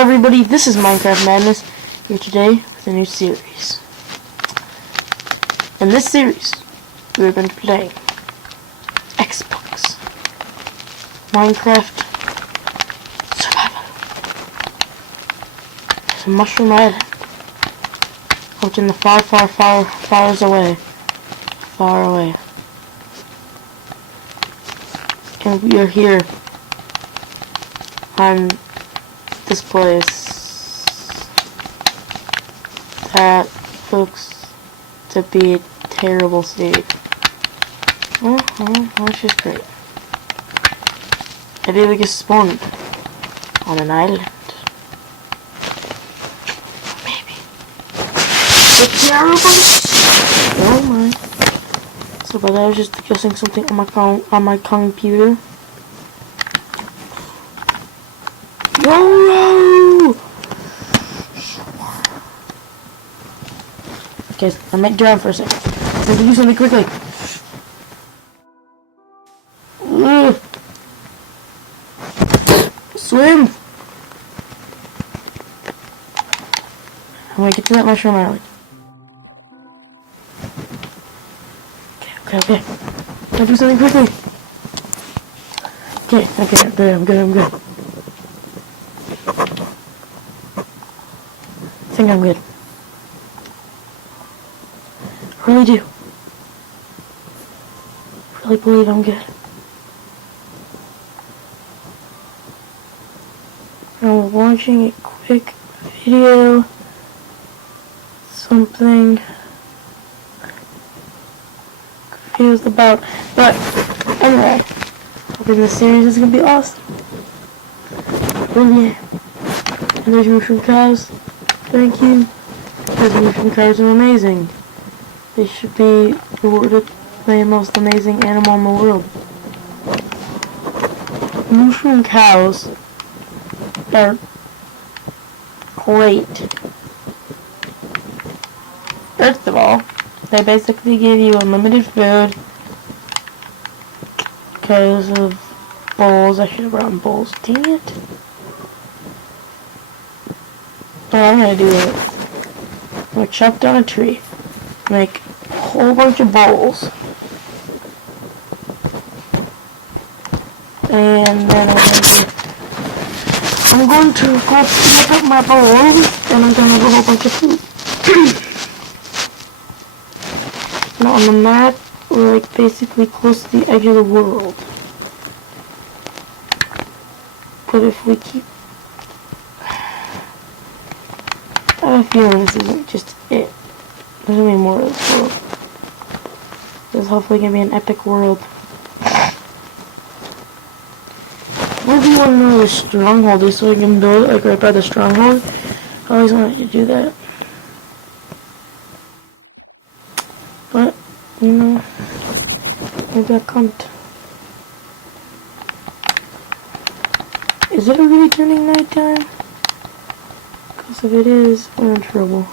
everybody, this is Minecraft Madness, here today with a new series. In this series, we're going to be playing Xbox Minecraft Survival. There's a mushroom island out in the far away. And we are here on this place that looks to be a terrible state. Which is great. Maybe we get spawned on an island. Maybe. It's terrible. Oh my. So by that I was just adjusting something on my computer. No! Guys, I might drown for a second. I have to do something quickly. Swim! I'm gonna get to that mushroom island. Okay. I'll do something quickly. Okay, I'm good. I think I'm good. I really do. I really believe I'm good. I'm watching a quick video. Something confused about. But anyway, hoping this series is gonna be awesome. Oh yeah. And there's mushroom cows. Thank you. Those mushroom cows are amazing. They should be rewarded the most amazing animal in the world. Mushroom cows are great. First of all, they basically give you unlimited food because of bowls. I should have brought bowls. Dang it. What I'm gonna do is I'm gonna chop down a tree, make a whole bunch of bowls, and then I'm going to go pick up my bowls, and I'm gonna have a whole bunch of food. Now on the map, we're like basically close to the edge of the world. But if we keep... I have a feeling this isn't just it. There's gonna be more of this world. This is hopefully gonna be an epic world. Where do you want to know where the stronghold is so I can build it like right by the stronghold? I always wanted to do that. But, you know, maybe I can't. Is it already turning nighttime? Because if it is, we're in trouble.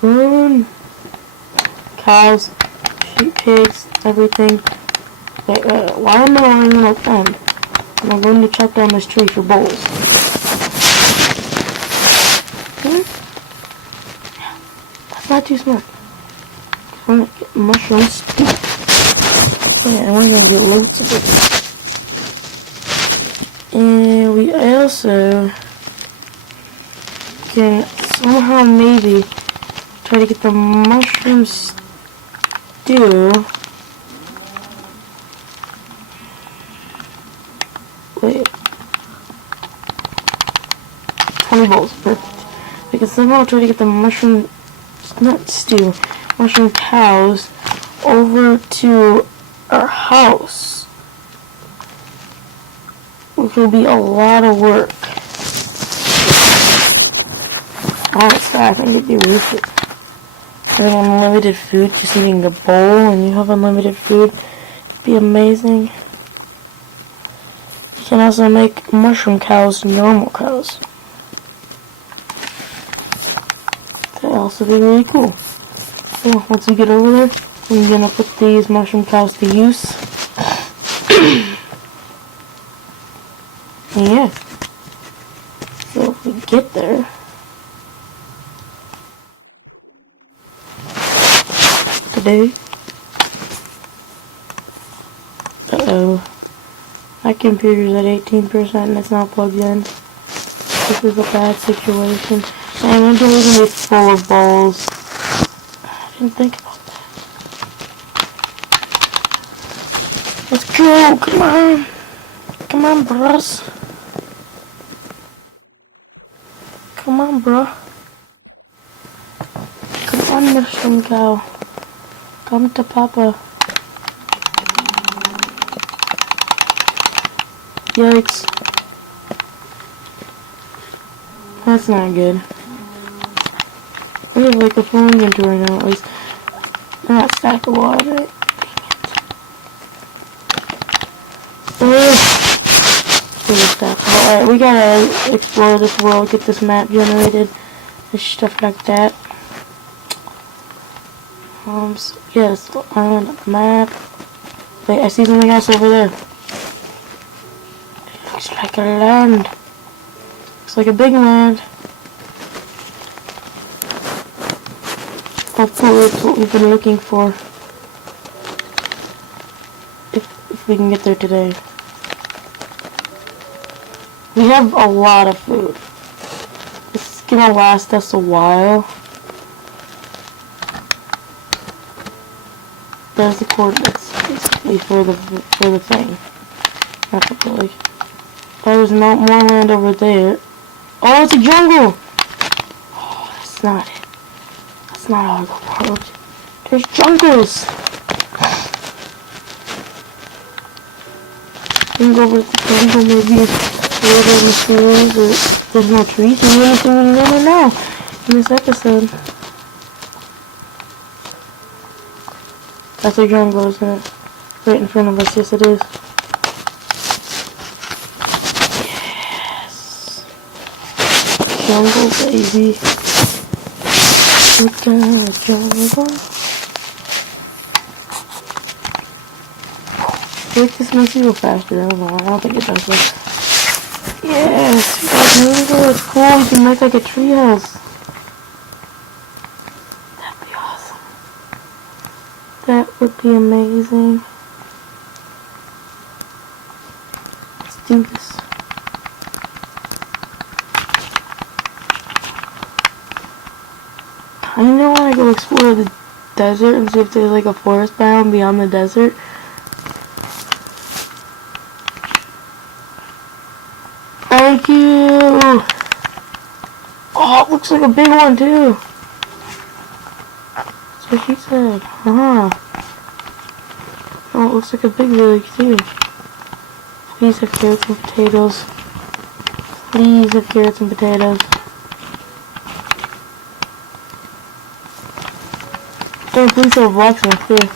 Run! Cows, sheep, pigs, everything. Why am I running like them? I'm going to chop down this tree for bowls. That's not too smart. I'm going to get mushrooms. Yeah, and we're going to get loads of it. And we also can somehow maybe try to get the mushroom stew. Wait. 20 bowls, perfect. We can somehow try to get the mushroom cows over to our house, which will be a lot of work. Honestly, I think it'd be worth it. Having unlimited food, just eating a bowl, and you have unlimited food, it'd be amazing. You can also make mushroom cows normal cows. That'd also be really cool. So once we get over there, I'm gonna put these mushroom cows to use. Yeah. So if we get there. Today. Uh-oh. My computer's at 18% and it's not plugged in. This is a bad situation. And my door's gonna be full of balls. I didn't think about that. Let's go! Come on! Come on, bros. Come on, bro. Come on, mushroom cow. Come to Papa. Yikes. That's not good. We have like a full inventory now, at least. Not stackable, right? Alright, we gotta explore this world, get this map generated, and stuff like that. Yes, island map. Wait, I see something else over there. It looks like a land. Looks like a big land. Hopefully it's what we've been looking for. If we can get there today. We have a lot of food. This is gonna last us a while. There's the coordinates, basically, for the thing. Not really. There's no more land over there. Oh, it's a jungle! Oh, that's not it. That's not all the world. There's jungles! We can go over to the jungle, maybe where there's no trees, or there's no trees, and anything we never know in this episode. That's a jungle, isn't it? Right in front of us, yes it is. Yes! Jungle, baby. Look at the jungle. I feel like this makes you go faster, I don't know, I don't think it does though. Yes! Jungle, it's cool, you can make like a treehouse. That'd be awesome. That would be amazing. Let's do this. I kinda wanna go explore the desert and see if there's like a forest biome beyond the desert. Thank you! Oh, it looks like a big one too! That's what she said. Oh, it looks like a big village too. Please have carrots and potatoes. Please have carrots and potatoes. Oh, please have blacksmith too.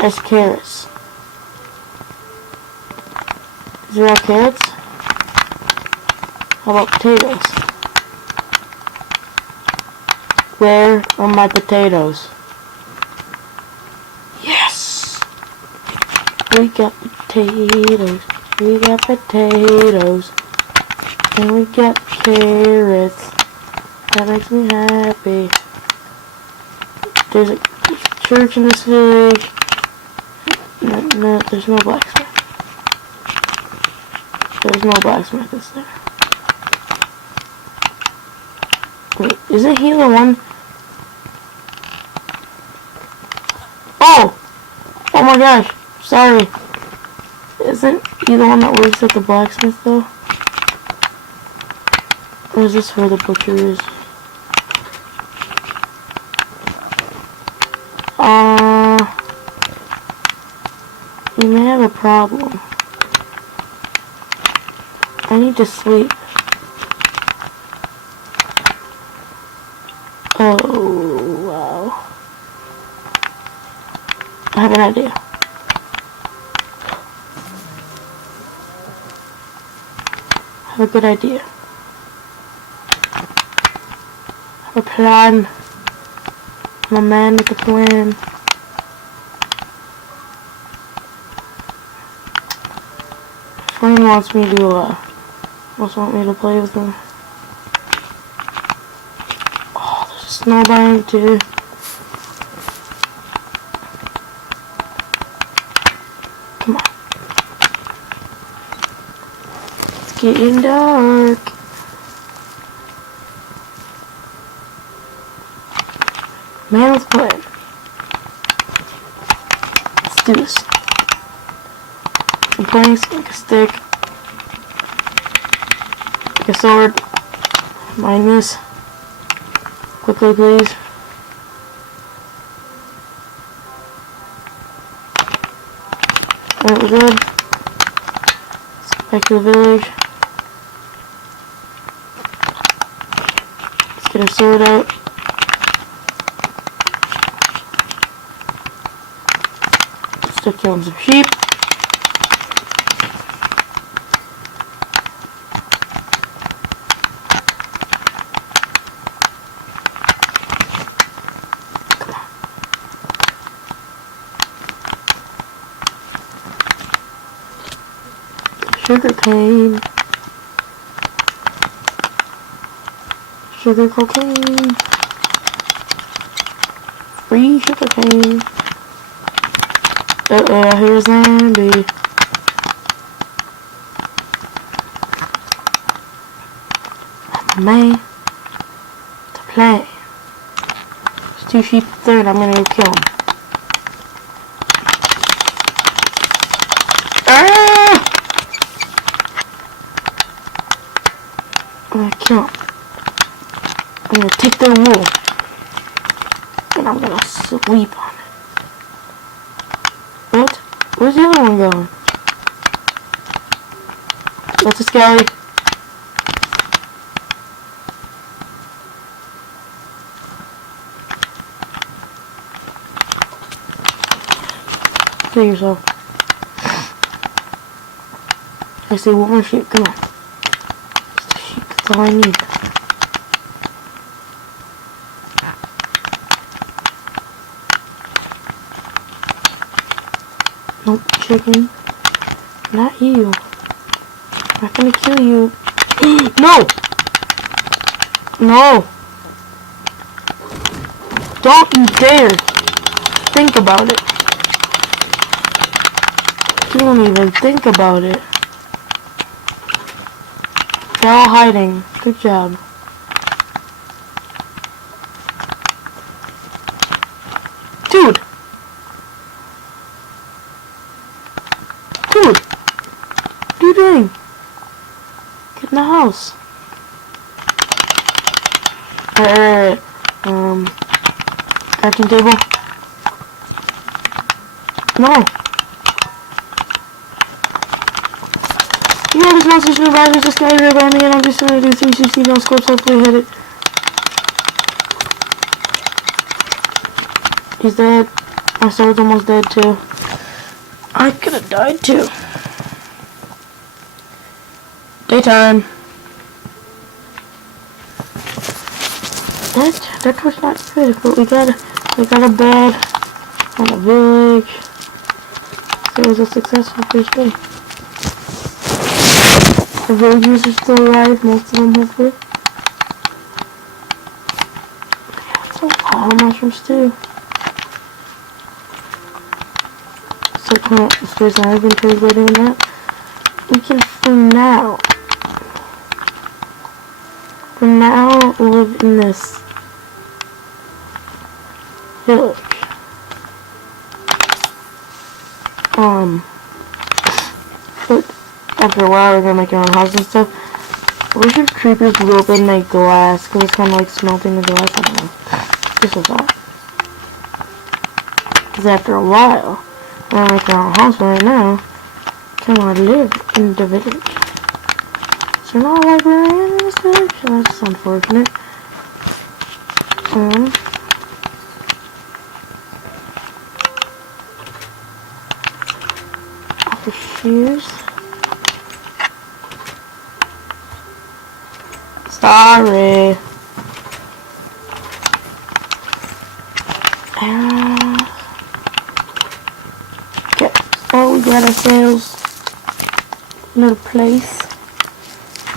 There's carrots. Is there all carrots? How about potatoes? Where are my potatoes? Yes! We got potatoes. We got potatoes. And we got carrots. That makes me happy. There's a church in this village. No, there's no blacksmith. There's no blacksmith, is there? Wait, isn't he the one? Oh! Oh my gosh, sorry. Isn't he the one that works at the blacksmith though? Or is this where the butcher is? You may have a problem. I need to sleep. Oh, wow. I have an idea. I have a good idea. I have a plan. I'm a man with a plan. one wants me to play with them. Oh, there's a snow biome too. Come on. It's getting dark. Man, let's play. Let's do this. I'm playing like a stick. Like a sword. Mind this. Quickly, please. Alright, we're good. Let's get back to the village. Let's get our sword out. Still killing some sheep. Sugar cane. Sugar cocaine. Free sugar cane. Uh-oh, I hear a zombie. I'm a man to play. There's 2 sheep, third, I'm gonna go kill him. Ah! I'm gonna kill him. I'm gonna take their wool. And I'm gonna sleep on it. What? Where's the other one going? That's a Skelly. Kill yourself. I see one more sheep. Come on. Just a sheep. That's all I need. Nope, chicken. Not you. I'm not gonna kill you. No! No! Don't you dare think about it. You don't even think about it. They're all hiding. Good job. Dude! Dude! What are you doing? Get in the house. Crafting table. No! You know this monster survivors just got here by me and I'm just gonna do 360 no scopes, hopefully hit it. He's dead. My sword's almost dead too. I could have died too. Daytime. That was not good, but we got a bed on a village. So it was a successful first day. The villagers are still alive, most of them hopefully. That's a lot of mushrooms too. So can't space my inventory by doing that. We can for now live in this village. But after a while we're gonna make our own house and stuff. I wish if creepers would open like glass, because it's kind of like smelting the glass. I don't know. Just a thought. Because after a while, we're gonna make our own house right now. Can I live in the village? So you're not a librarian in this village? Oh, that's unfortunate. Off the shoes. Sorry. Okay. Oh, we got ourselves little place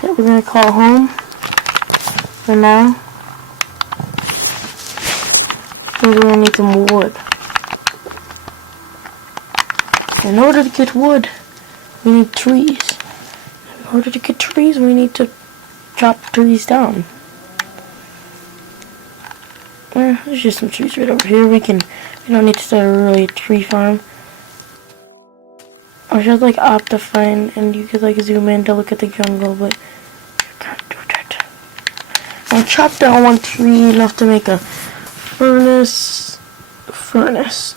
that we're gonna call home for now. We're gonna need some wood. In order to get wood, we need trees. In order to get trees, we need to chop trees down. There's just some trees right over here. We don't need to start a really tree farm. I wish I had like Optifine and you could like zoom in to look at the jungle, but you can't do that. I'll chop down one tree enough to make a furnace,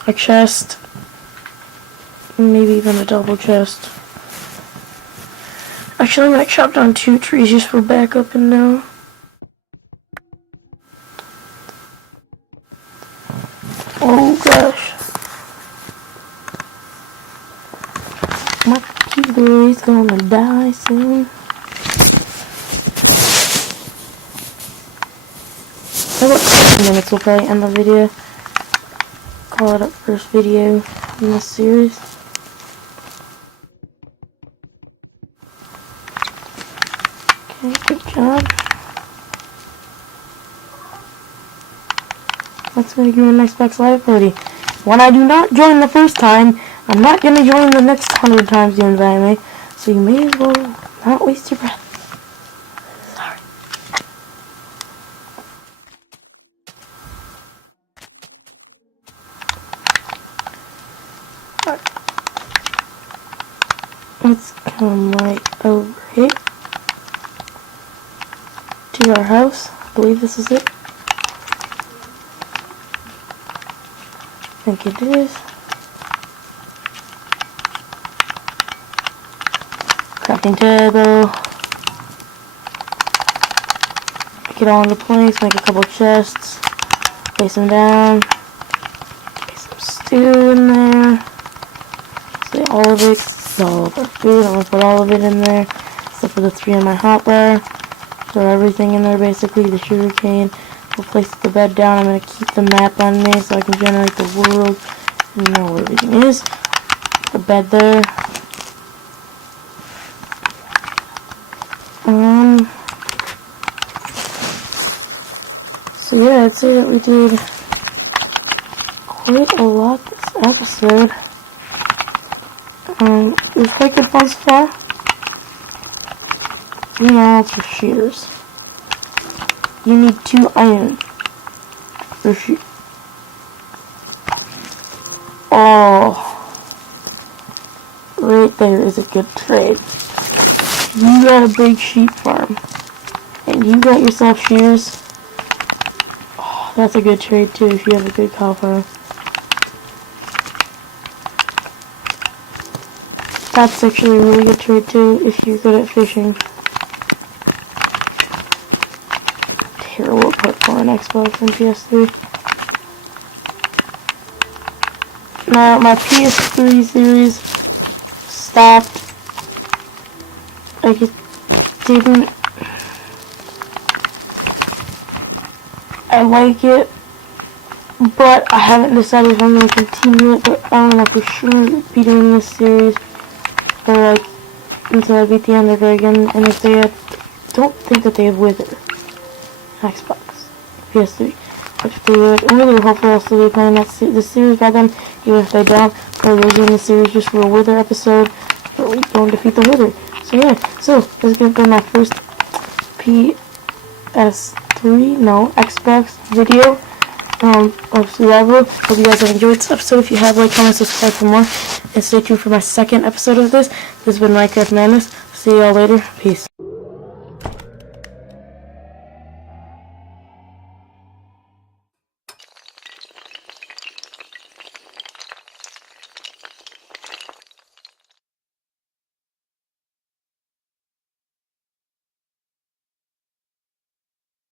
a chest, maybe even a double chest. Actually, I might chop down 2 trees just for backup and now. Oh gosh. My keyboard's gonna die soon. About 10 minutes we'll probably end the video. Call it up first video in this series. Okay, good job. Let's make you an Xbox Live party. When I do not join the first time, I'm not gonna join the next 100 times you invite me, so you may as well not waste your breath. Sorry. Alright. Let's come right over here to our house. I believe this is it. I think it is. Crafting table. Make it all into place. Make a couple chests. Place them down. Get some stew in there. Say all of it. It's all of our food. I'm gonna put all of it in there, except for the 3 on my hotbar. Throw everything in there basically. The sugar cane. We'll place the bed down. I'm going to keep the map on me so I can generate the world and know where everything is. The bed there. So yeah, I'd say that we did quite a lot this episode. It was quite good fun so far. 3 nails for shears. You need 2 iron for sheep. Oh, right there is a good trade. You got a big sheep farm, and you got yourself shears. Oh, that's a good trade too if you have a good cow farm. That's actually a really good trade too if you're good at fishing. Terrible part for an Xbox and PS3. Now my PS3 series stopped. I just didn't. I like it, but I haven't decided if I'm going to continue it. But I don't know for sure be doing this series for like until I beat the Ender Dragon. And if they don't think that they have Wither. Xbox, PS3. But if they would, Wither, hopefully I'll still be playing this series by then. Even if they don't, probably doing the series just for a Wither episode, where we go and defeat the Wither. So yeah, so this is gonna be my first Xbox video of survival. Hope you guys have enjoyed this episode. If you have, like, comment, subscribe for more, and stay tuned for my second episode of this. This has been Minecraft Madness. See y'all later. Peace.